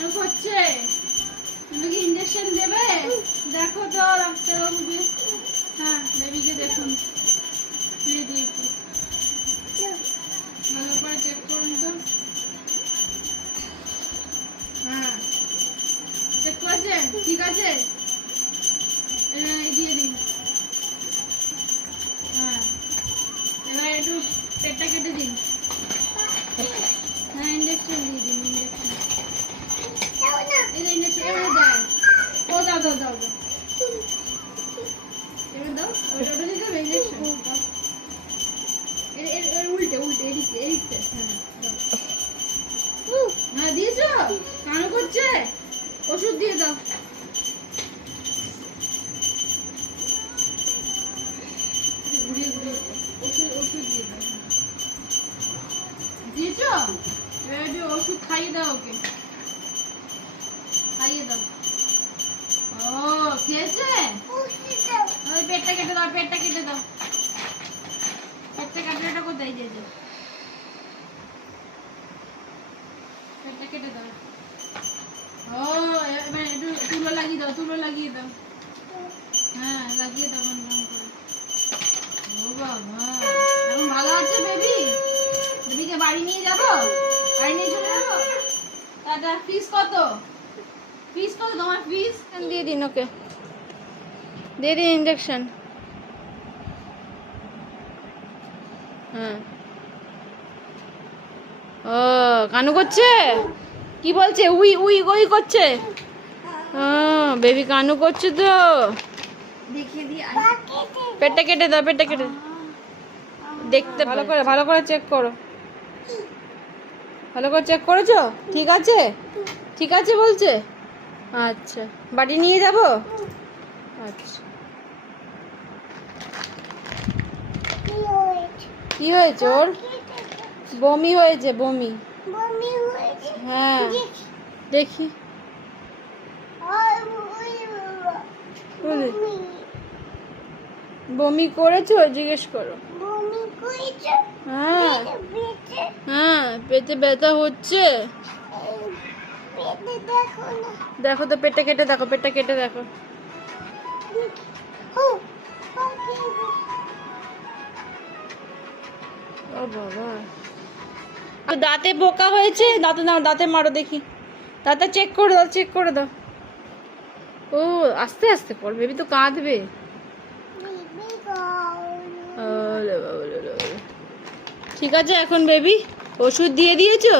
কানু করছে, তুমি কি ইনজেকশন দেবে? দেখো তো ডাক্তারবাবুকে। হ্যাঁ বেবিকে দেখুন, ভালো করে চেক করুন তো। হ্যাঁ চেক করেছেন, ঠিক আছে, দিয়ে দিন। হ্যাঁ এবার একটু পেটটা কেটে দিন। হ্যাঁ ইনজেকশন দিয়ে দিন, ইনজেকশন ইনজেকশন এবারে দেয়। ও দাও দাও দাও দাও, এবার দাও, ওটা দিয়ে দেবে ইনজেকশন। উল্টে উল্টে এদিকে এদিকে। হ্যাঁ দিয়েছো, কানু করছে, ওষুধ দিয়ে দাও। ঘুরিয়ে ঘুরিয়ে ওষুধ ওষুধ দিয়ে দাও। দিয়েছো, এবার একটু ওষুধ খাইয়ে দাও ওকে, খাইয়ে দাও। ও খেয়েছে, ওই পেটটা কেটে দাও, পেটটা কেটে দাও, পেটটা কাটলেটা কোথায় যেতে, পেটটা কেটে দাও। ও এবার একটু তুলো লাগিয়ে দাও, তুলো লাগিয়ে দাও। হ্যাঁ লাগিয়ে দাও বন্ধ করে। ও বাবা, এখন ভালো আছে বেবি? বেবিকে বাড়ি নিয়ে যাবো, বাড়ি নিয়ে চলে যাবো। দাদা ফিস কত, ফিস কত তোমার ফিস? দিয়ে দিন ওকে, দিয়ে দিন ইনজেকশন। হ্যাঁ ও কানু করছে, কি বলছে? উই উই উই করছে। বেবি কানু করছে তো, পেটটা কেটে দাও, পেটটা কেটে দেখতে ভালো করে চেক করো, ভালো করে চেক করেছো? ঠিক আছে, ঠিক আছে বলছে। আচ্ছা বাড়ি নিয়ে যাব। আচ্ছা কি হয়েছে ওর? বমি হয়েছে, বমি। হ্যাঁ দেখি, বমি করেছো জিজ্ঞেস করো। হ্যাঁ হ্যাঁ পেটে ব্যথা হচ্ছে, দেখো তো পেটটা কেটে দেখো, পেটটা কেটে দেখো। ও বাবা, দাঁতে পোকা হয়েছে, দাঁতে নাও, দাঁতে মারো দেখি, দাঁতে চেক করে দাও, চেক করে দাও। ও আস্তে আস্তে কর, বেবি তো কাঁদবে। ঠিক আছে এখন বেবি ওষুধ দিয়ে দিয়েছো?